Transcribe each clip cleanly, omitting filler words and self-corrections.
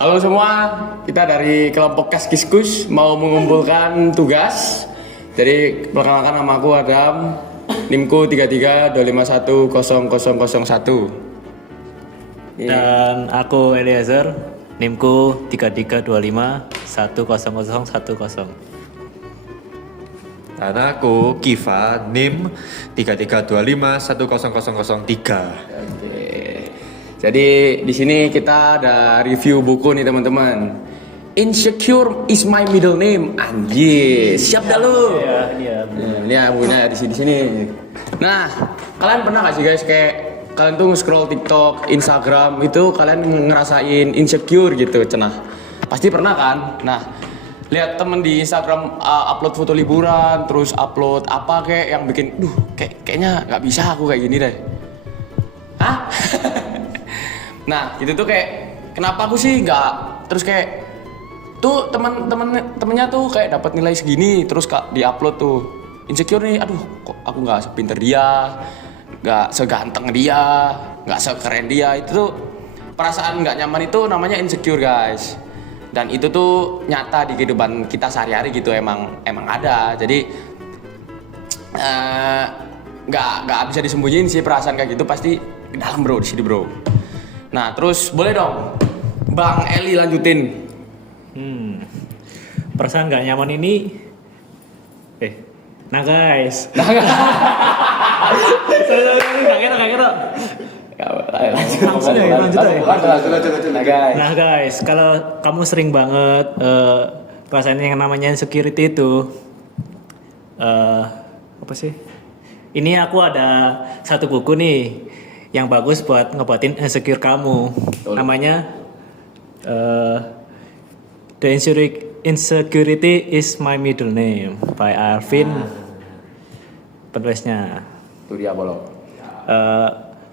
Halo semua, kita dari kelompok Kaskiskus mau mengumpulkan tugas. Jadi perkenalkan, nama aku Adam, NIMku 3325100001. Dan aku Eliezer, NIMku 3325100010. Dan aku Kiva, NIM 3325100003. Jadi di sini kita ada review buku nih teman-teman. Insecure is my middle name. Anjir, siap dah lu. Iya. Ini ya bukunya di sini. Nah, kalian pernah gak sih guys kayak kalian tuh scroll TikTok, Instagram itu kalian ngerasain insecure gitu, cenah. Pasti pernah kan? Nah, lihat temen di Instagram upload foto liburan, terus upload apa kayak yang bikin, kayaknya nggak bisa aku kayak gini deh. Hah? Nah, itu tuh kayak kenapa aku sih nggak, terus kayak tuh temennya tuh kayak dapat nilai segini, terus kak diupload tuh insecure nih, aduh kok aku nggak sepinter dia, nggak seganteng dia, nggak sekeren dia. Itu tuh perasaan nggak nyaman itu namanya insecure guys, dan itu tuh nyata di kehidupan kita sehari-hari gitu, emang ada. Jadi nggak bisa disembunyiin sih perasaan kayak gitu, pasti di dalam bro, di sini bro. Nah terus boleh dong Bang Eli lanjutin. Perasaan gak nyaman ini. Nah guys. Gak kira. Langsung ya, lanjut aja. Nah guys, kalau kamu sering banget perasaan yang namanya insecurity itu, apa sih? Ini aku ada satu buku nih yang bagus buat ngebuatin insecure kamu. Namanya The Insecurity is My Middle Name by Alvin. Penulisnya. Itu dia bolong.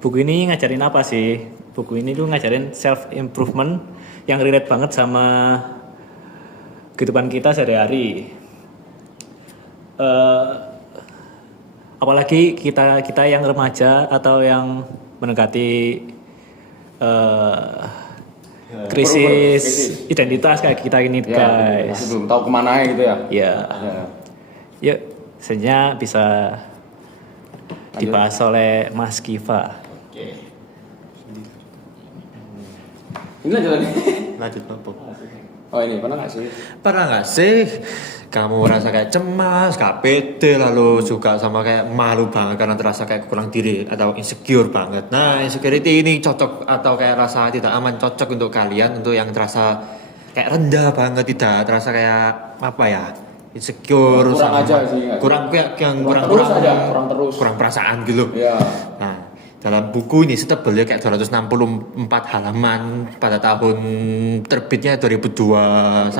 Buku ini ngajarin apa sih? Buku ini tuh ngajarin self improvement yang relate banget sama kehidupan kita sehari-hari. Apalagi kita yang remaja atau yang mendekati krisis identitas kayak kita ini guys. Masih belum tahu kemana gitu ya. Ya. Yuk, sebenarnya bisa dibahas oleh Mas Kiva. Ini Lanjut Bapak. Oh ini pernah nggak sih? Pernah nggak sih kamu merasa kayak cemas, gak pede, lalu juga sama kayak malu banget karena terasa kayak kurang diri atau insecure banget. Nah, insecurity ini cocok atau kayak rasa tidak aman cocok untuk kalian, untuk yang terasa kayak rendah banget, tidak terasa kayak apa ya, insecure, kurang sama aja sih, kurang kayak yang kurang terus. kurang perasaan gitu. Iya. Nah, dalam buku ini setebelnya kayak 264 halaman pada tahun terbitnya 2021,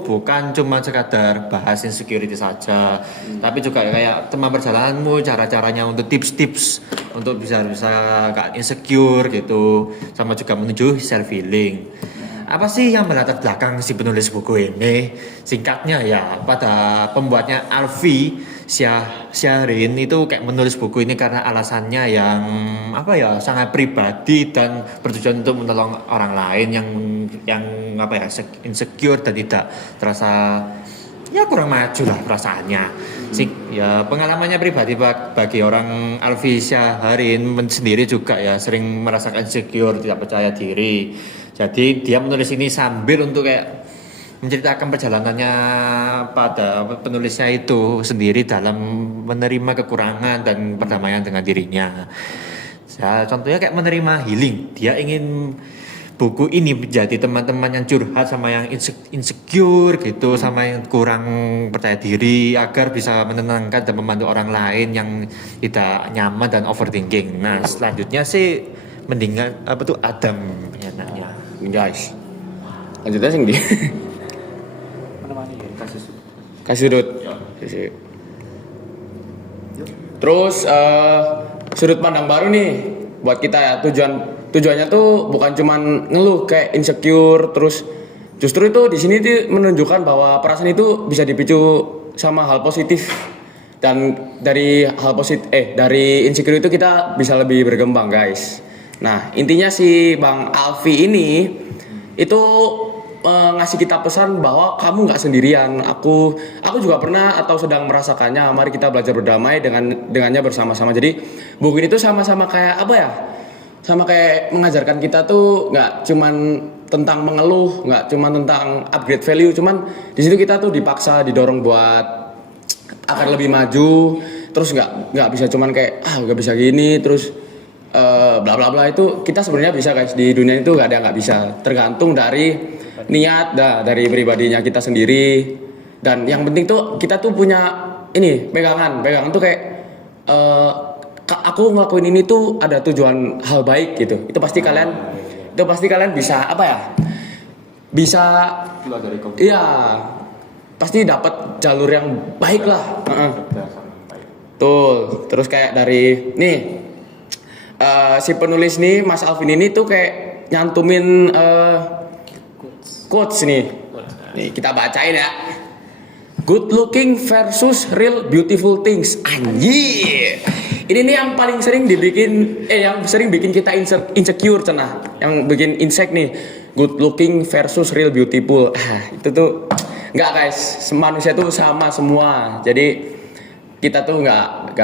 bukan cuma sekadar bahas insecurity saja, tapi juga kayak teman perjalananmu, cara-caranya untuk tips-tips untuk bisa gak insecure gitu, sama juga menuju self healing. Apa sih yang melatar belakang si penulis buku ini? Singkatnya ya, pada pembuatnya Alfi Syahrin itu kayak menulis buku ini karena alasannya yang apa ya, sangat pribadi dan bertujuan untuk menolong orang lain yang apa ya, insecure dan tidak terasa ya kurang maju lah perasaannya. Ya pengalamannya pribadi bagi orang Alfi Syahrin sendiri juga ya sering merasakan insecure, tidak percaya diri. Jadi dia menulis ini sambil untuk kayak menceritakan perjalanannya pada penulisnya itu sendiri dalam menerima kekurangan dan perdamaian dengan dirinya. Ya, contohnya kayak menerima healing. Dia ingin buku ini menjadi teman-teman yang curhat sama yang insecure gitu, sama yang kurang percaya diri, agar bisa menenangkan dan membantu orang lain yang tidak nyaman dan overthinking. Nah, selanjutnya sih mendingan apa tuh Adam enaknya. Guys, lanjutnya sing dia. Kasih sudut. Terus sudut pandang baru nih buat kita ya. Tujuannya tuh bukan cuman ngeluh kayak insecure, terus justru itu di sini tuh menunjukkan bahwa perasaan itu bisa dipicu sama hal positif, dan dari dari insecure itu kita bisa lebih berkembang guys. Nah intinya si Bang Alfi ini itu ngasih kita pesan bahwa kamu nggak sendirian. Aku juga pernah atau sedang merasakannya. Mari kita belajar berdamai dengannya bersama-sama. Jadi buku ini tuh sama-sama kayak apa ya? Sama kayak mengajarkan kita tuh nggak cuman tentang mengeluh, nggak cuman tentang upgrade value, cuman di situ kita tuh dipaksa, didorong buat akan lebih maju. Terus nggak bisa cuman kayak nggak bisa gini terus bla bla bla. Itu kita sebenarnya bisa guys, di dunia itu nggak ada yang nggak bisa, tergantung dari niat dari pribadinya kita sendiri. Dan yang penting tuh kita tuh punya ini pegangan tuh kayak aku ngelakuin ini tuh ada tujuan hal baik gitu. Itu pasti kalian bisa apa ya, bisa iya pasti dapat jalur yang baik lah. Tuh terus kayak dari nih si penulis nih Mas Alvin ini tuh kayak nyantumin quotes nih kita bacain ya. Good looking versus real beautiful things. Anjir. Ini nih yang paling sering yang sering bikin kita insecure cenah. Yang bikin insect nih. Good looking versus real beautiful. Itu tuh enggak guys, manusia tuh sama semua. Jadi kita tuh enggak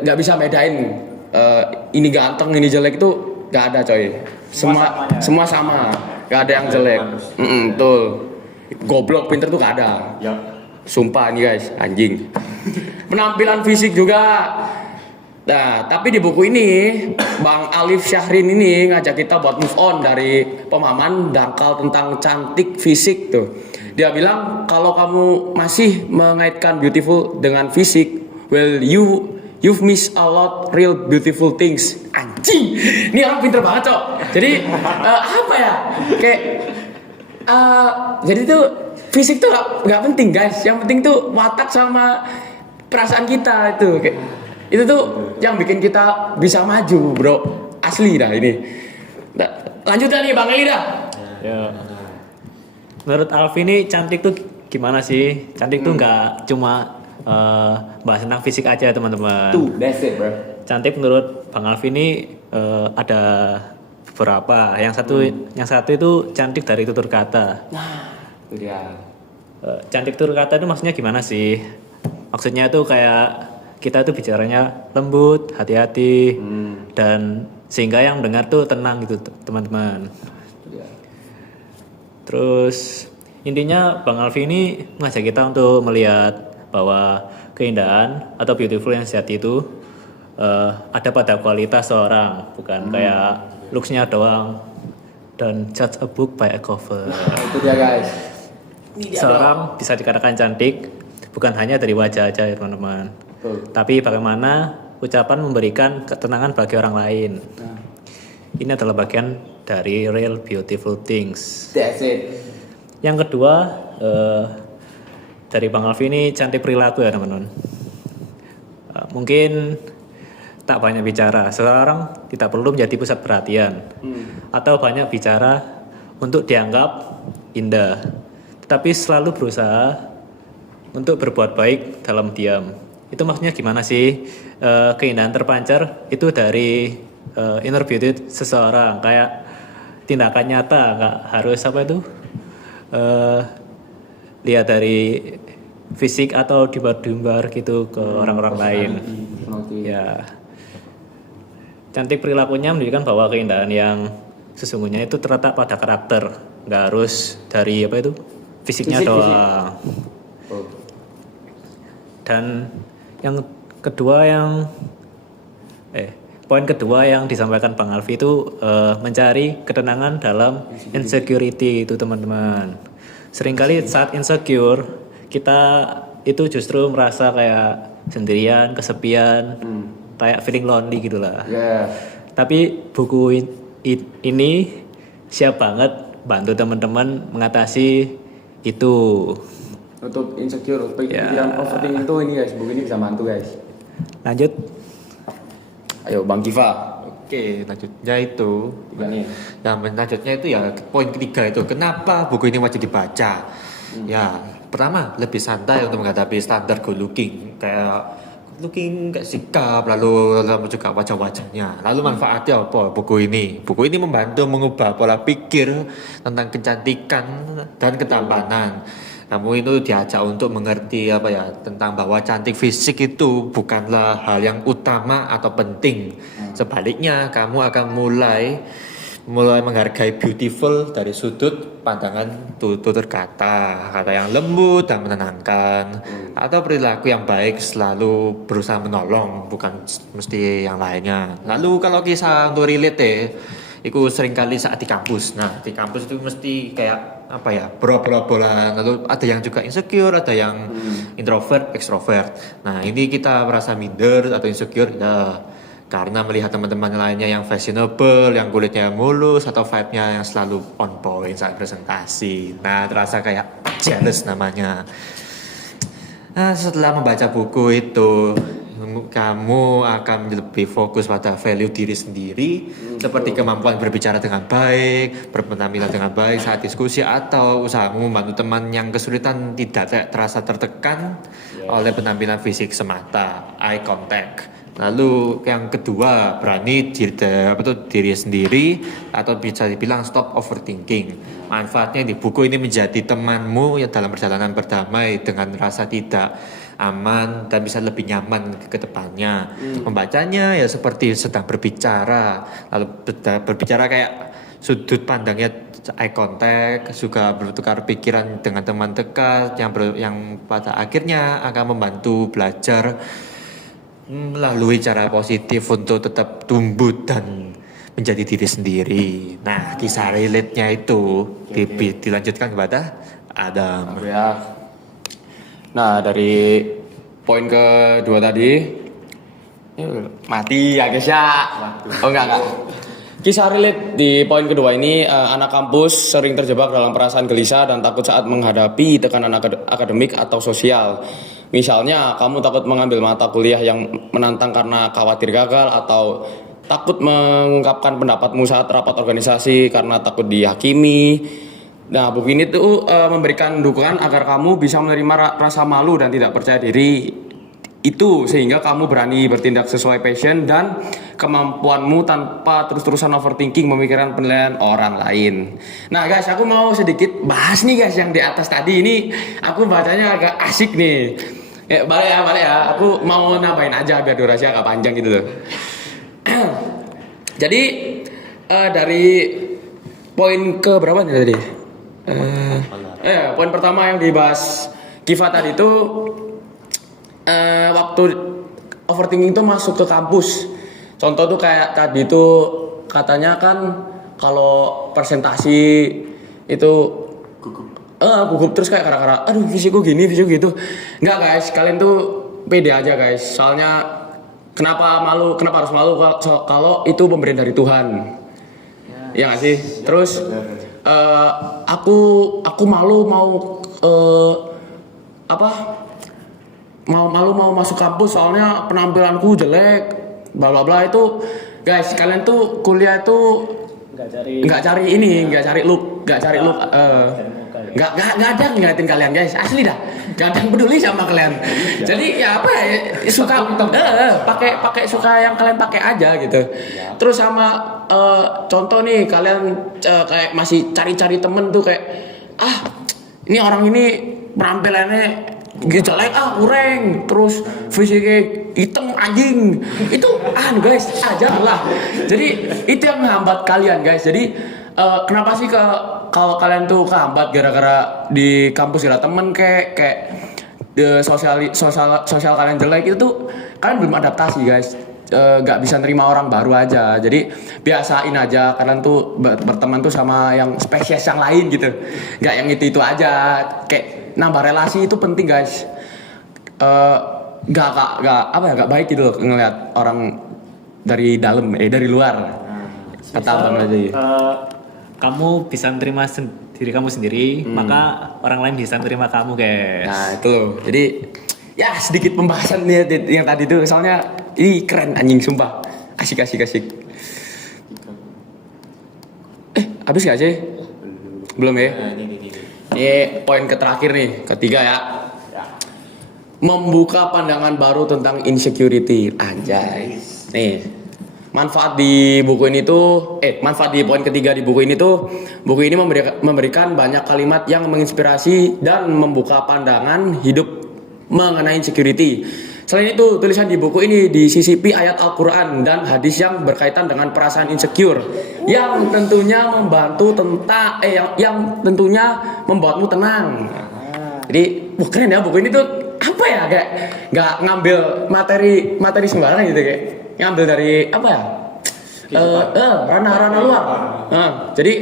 enggak bisa bedain ini ganteng, ini jelek itu enggak ada coy. Semua sama. Gak ada yang jelek. Betul. Goblok, pinter tuh gak ada. Ya. Sumpah nih guys, anjing. Penampilan fisik juga. Nah, tapi di buku ini Bang Alif Syahrin ini ngajak kita buat move on dari pemahaman dangkal tentang cantik fisik tuh. Dia bilang kalau kamu masih mengaitkan beautiful dengan fisik, well you've missed a lot real beautiful things. Anjing, ini orang pinter banget cok. Jadi apa ya? Kayak jadi tuh fisik tuh nggak penting guys. Yang penting tuh watak sama perasaan kita itu. Kayak itu tuh yang bikin kita bisa maju bro. Asli dah ini. Nah, lanjut dah nih Bang Ida. Ya. Menurut Alvin ini cantik tuh gimana sih? Cantik tuh nggak cuma bahas tentang fisik aja teman-teman. Tuh, that's it bro. Cantik menurut Bang Alvin ini ada beberapa. Yang satu itu cantik dari tutur kata. Nah, itu dia. Cantik tutur kata itu maksudnya gimana sih? Maksudnya tuh kayak kita tuh bicaranya lembut, hati-hati, dan sehingga yang dengar tuh tenang gitu teman-teman. Terus intinya Bang Alvin ini mengajak kita untuk melihat bahwa keindahan atau beautiful yang sejati itu ada pada kualitas seorang, bukan kayak looks-nya doang. Don't judge a book by a cover. Itu dia guys. Seorang bisa dikatakan cantik bukan hanya dari wajah aja ya teman-teman. Tapi bagaimana ucapan memberikan ketenangan bagi orang lain. Ini adalah bagian dari real beautiful things. That's it. Yang kedua dari Bang Alvin ini cantik perilaku ya teman-teman. Mungkin tak banyak bicara, seseorang tidak perlu menjadi pusat perhatian atau banyak bicara untuk dianggap indah, tetapi selalu berusaha untuk berbuat baik dalam diam. Itu maksudnya gimana sih? Keindahan terpancar itu dari inner beauty seseorang, kayak tindakan nyata, nggak harus apa itu lihat dari fisik atau dibar-dibar gitu ke orang-orang lain. Ya, cantik perilakunya menunjukkan bahwa keindahan yang sesungguhnya itu terletak pada karakter, nggak harus dari apa itu fisiknya doang. Dan yang kedua poin kedua yang disampaikan Bang Alfi itu mencari ketenangan dalam insecurity itu teman-teman. Seringkali saat insecure kita itu justru merasa kayak sendirian, kesepian, kayak feeling lonely gitulah. Yeah. Tapi buku ini siap banget bantu teman-teman mengatasi itu. Untuk insecure, pikiran overthinking itu ini guys, buku ini bisa bantu guys. Lanjut. Ayo Bang Kiva. Oke, lanjutnya itu yang lanjutnya itu ya poin ketiga itu kenapa buku ini wajib dibaca. Ya pertama lebih santai untuk menghadapi standar good looking, kayak looking kayak sikap, lalu juga wajah-wajahnya. Lalu manfaatnya apa buku ini? Buku ini membantu mengubah pola pikir tentang kecantikan dan ketampanan. Kamu itu diajak untuk mengerti apa ya tentang bahwa cantik fisik itu bukanlah hal yang utama atau penting. Sebaliknya, kamu akan mulai menghargai beautiful dari sudut pandangan tutur kata yang lembut dan menenangkan, atau perilaku yang baik selalu berusaha menolong, bukan mesti yang lainnya. Lalu kalau kisah untuk relate itu sering kali saat di kampus. Nah di kampus itu mesti kayak apa ya bola-bola, lalu ada yang juga insecure, ada yang introvert, extrovert. Nah ini kita merasa minder atau insecure ya karena melihat teman-teman lainnya yang fashionable, yang kulitnya mulus atau vibe-nya yang selalu on point saat presentasi. Nah terasa kayak jealous namanya. Nah setelah membaca buku itu kamu akan lebih fokus pada value diri sendiri, seperti kemampuan berbicara dengan baik, berpenampilan dengan baik saat diskusi, atau usahamu membantu teman yang kesulitan tidak terasa tertekan oleh penampilan fisik semata, eye contact. Lalu yang kedua, berani diri sendiri, atau bisa dibilang stop overthinking. Manfaatnya di buku ini menjadi temanmu yang dalam perjalanan berdamai dengan rasa tidak aman dan bisa lebih nyaman ke depannya. Membacanya ya seperti sedang berbicara, lalu berbicara kayak sudut pandangnya eye contact, juga bertukar pikiran dengan teman dekat yang pada akhirnya akan membantu belajar melalui cara positif untuk tetap tumbuh dan menjadi diri sendiri. Nah, kisah relate-nya itu dilanjutkan kepada Adam. Ya. Nah, dari poin kedua tadi mati ya guys ya. Oh enggak. Kisah relate di poin kedua ini, anak kampus sering terjebak dalam perasaan gelisah dan takut saat menghadapi tekanan akademik atau sosial. Misalnya, kamu takut mengambil mata kuliah yang menantang karena khawatir gagal, atau takut mengungkapkan pendapatmu saat rapat organisasi karena takut dihakimi. Nah, buku ini tuh memberikan dukungan agar kamu bisa menerima rasa malu dan tidak percaya diri itu, sehingga kamu berani bertindak sesuai passion dan kemampuanmu tanpa terus-terusan overthinking memikirkan penilaian orang lain. Nah guys, aku mau sedikit bahas nih guys yang di atas tadi ini. Aku bacanya agak asik nih. Balik ya. Aku mau nambahin aja biar durasinya agak panjang gitu loh. Jadi dari poin ke berapa nih tadi? Poin pertama yang dibahas Kiva tadi itu waktu overthinking itu masuk ke kampus. Contoh tuh kayak tadi itu katanya kan kalau presentasi itu gugup terus kayak gara-gara aduh fisikku gini, fisikku gitu. Enggak guys, kalian tuh pede aja guys. Soalnya kenapa harus malu kalau itu pemberian dari Tuhan. Ya nggak sih? Terus aku malu mau mau masuk kampus soalnya penampilanku jelek, bla bla bla. Itu guys, kalian tuh kuliah tuh nggak cari look, nggak ada yang ngeliatin kalian guys, asli dah, nggak ada yang peduli sama kalian. Jadi ya apa ya, suka pakai suka yang kalian pakai aja gitu. Terus sama contoh nih, kalian kayak masih cari-cari temen tuh kayak ini orang ini penampilannya jelek kurang, terus fisiknya hitam anjing, itu guys ajar lah. Jadi itu yang menghambat kalian guys. Jadi kenapa sih kalau kalian tuh kehambat gara-gara di kampus gak ada temen kayak sosial kalian jelek, itu tuh kalian belum adaptasi guys. Gak bisa nerima orang baru aja. Jadi biasain aja kalian tuh berteman tuh sama yang spesies yang lain gitu, gak yang itu aja. Kayak nambah relasi itu penting guys. Gak baik gitu loh ngeliat orang dari dalam dari luar. Kata abang aja. Kamu bisa menerima diri kamu sendiri, maka orang lain bisa menerima kamu guys. Nah itu loh. Jadi ya sedikit pembahasan nih yang tadi tuh, soalnya ini keren anjing sumpah. Asik. Habis gak sih? Belum ya? Ini poin terakhir nih, ketiga ya. membuka pandangan baru tentang insecurity. Anjay. Nih, manfaat di buku ini tuh, manfaat di poin ketiga di buku ini tuh, buku ini memberikan banyak kalimat yang menginspirasi dan membuka pandangan hidup mengenai insecurity. Selain itu, tulisan di buku ini disisipi ayat Al-Quran dan hadis yang berkaitan dengan perasaan insecure, yang tentunya membantu yang tentunya membuatmu tenang. Jadi, keren ya buku ini tuh, apa ya, kayak nggak ngambil materi sembarangan gitu, kayak ngambil dari apa ya, ranah-ranah luar. Jadi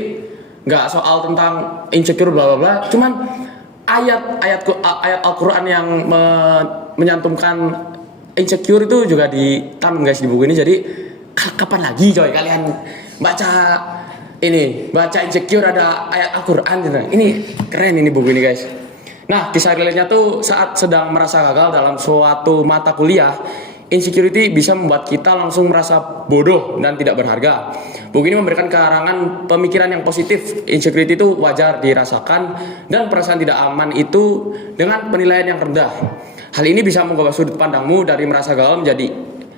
nggak soal tentang insecure bla bla bla, cuman ayat Al-Quran yang menyantumkan insecure itu juga ditanam guys di buku ini. Jadi kapan lagi coy kalian baca insecure ada ayat Al-Quran gitu. Ini keren ini buku ini guys. Nah, kisah realnya tuh saat sedang merasa gagal dalam suatu mata kuliah, insecurity bisa membuat kita langsung merasa bodoh dan tidak berharga. Buku ini memberikan karangan pemikiran yang positif. Insecurity itu wajar dirasakan dan perasaan tidak aman itu dengan penilaian yang rendah. Hal ini bisa mengubah sudut pandangmu dari merasa gagal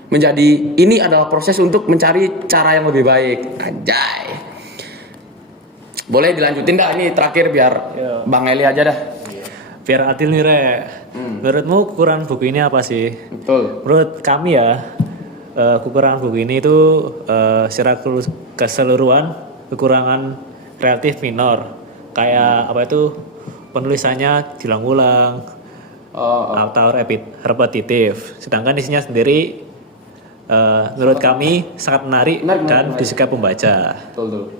menjadi ini adalah proses untuk mencari cara yang lebih baik. Anjay. Boleh dilanjutin dah, ini terakhir biar Bang Eli aja dah. Biar adil nih Re. Menurutmu kekurangan buku ini apa sih? Betul. Menurut kami ya, kekurangan buku ini itu secara keseluruhan kekurangan relatif minor. Kayak apa itu, penulisannya diulang-ulang atau repetitif. Sedangkan isinya sendiri menurut kami sangat menarik dan disukai pembaca. Betul.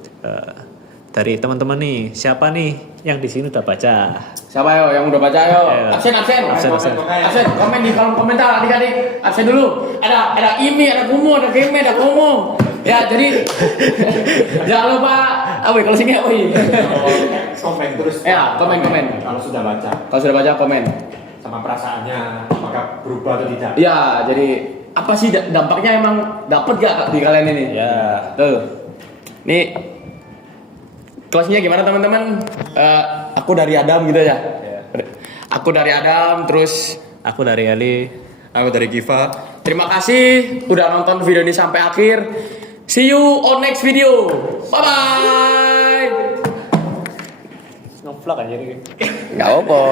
Dari teman-teman nih, siapa nih yang di sini udah baca? Siapa yo yang udah baca yo? Absen. Komen di kolom komentar adik-adik. Absen dulu. Ada Imi, ada Kumu, ada Keme, ada Komo. Ya, jadi jangan lupa kalau sini Komen terus. Ya, komen. Kalau sudah baca. Kalau sudah baca komen. Sama perasaannya apakah berubah atau tidak? Ya, jadi apa sih dampaknya, emang dapat gak di kalian ini? Ya. Tuh. Nih close-nya gimana teman-teman? Aku dari Adam gitu ya. Aku dari Adam, terus Aku dari Ali. Aku dari Giva. terima kasih udah nonton video ini sampai akhir. See you on next video. Bye bye. Ngevlog aja nih. Gak apa.